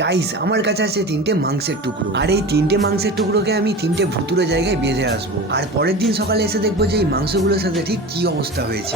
Guys আমার কাছে আছে 3টে মাংসের টুকরো, আর এই 3টে মাংসের টুকরোকে আমি 3টে ভুতুরে জায়গায় বেঁধে আসবো, আর পরের দিন সকালে এসে দেখবো যে এই মাংসগুলোর সাথে ঠিক কি অবস্থা হয়েছে।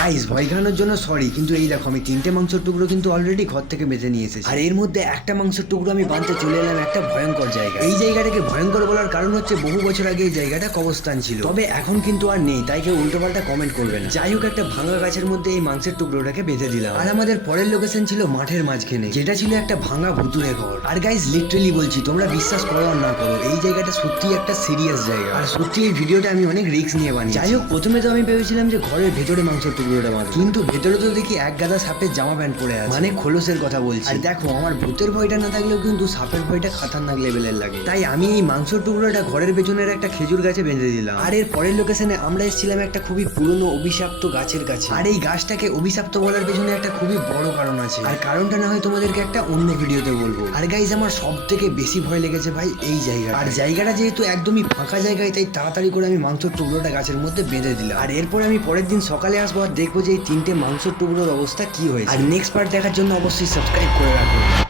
গাইস ভয় খাওয়ানোর জন্য সরি, কিন্তু এই দেখো আমি 3টে মাংসের টুকরো কিন্তু অলরেডি ঘর থেকে বেঁধে নিয়ে এসেছি, আর এর মধ্যে একটা মাংসের টুকরো আমি বাঁধতে চলে এলাম একটা ভয়ঙ্কর জায়গা। এই জায়গাটাকে ভয়ঙ্কর বলার কারণ হচ্ছে বহু বছর আগে এই জায়গাটা কবরস্থান ছিল, তবে এখন কিন্তু আর নেই, তাই কেউ উল্টোপাল্টা কমেন্ট করবে না। যাই হোক, একটা ভাঙা গাছের মধ্যে এই মাংসের টুকরোটাকে বেঁধে দিলাম, আর আমাদের পরের লোকেশন ছিল মাঠের মাঝখানে, যেটা ছিল একটা ভাঙা ভুতুরে ঘর। আর গাইস লিটারালি বলছি, তোমরা বিশ্বাস করো আর না করো, এই জায়গাটা সত্যি একটা সিরিয়াস জায়গা, আর সত্যি এই ভিডিওটা আমি অনেক রিস্ক নিয়ে বানিয়েছি। যাই হোক, প্রথমে তো আমি ভেবেছিলাম যে ঘরের ভেতরে মাংসের টুকরোটা বাঁধবো, কিন্তু ভেতরে তো দেখি এক গাদা সাপের জামা প্যান্ট পরে আছে, মানে খোলসের কথা বলছি। আর দেখো, আমার ভূতের ভয়টা না থাকলেও কিন্তু সাপের ভয়টা খাতারনাক লেভেলের লাগে, তাই আমি এই মাংসের টুকরোটা ঘরের পেছনের একটা খেজুর গাছে বেঁধে দিলাম। আর এর পরের লোকেশনে আমরা এসেছিলাম একটা খুবই পুরনো অভিশাপ্ত গাছের কাছে, আর এই গাছটাকে অভিশাপ্ত বলার পেছনে একটা খুবই বড় কারণ আছে, আর কারণটা না হয় তোমাদেরকে একটা অন্য ভিডিওতে বলবো। আর গাইজ আমার সব থেকে বেশি ভয় লেগেছে ভাই এই জায়গা, আর জায়গাটা যেহেতু একদমই ফাঁকা জায়গায়, তাই তাড়াতাড়ি করে আমি মাংসের টুকরোটা গাছের মধ্যে বেঁধে দিলাম। আর এরপরে আমি পরের দিন সকালে আসবো আর দেখবো যে এই 3টে মাংসের টুকরোর অবস্থা কি হয়েছে। আর নেক্সট পার্ট দেখার জন্য অবশ্যই সাবস্ক্রাইব করে রাখুন।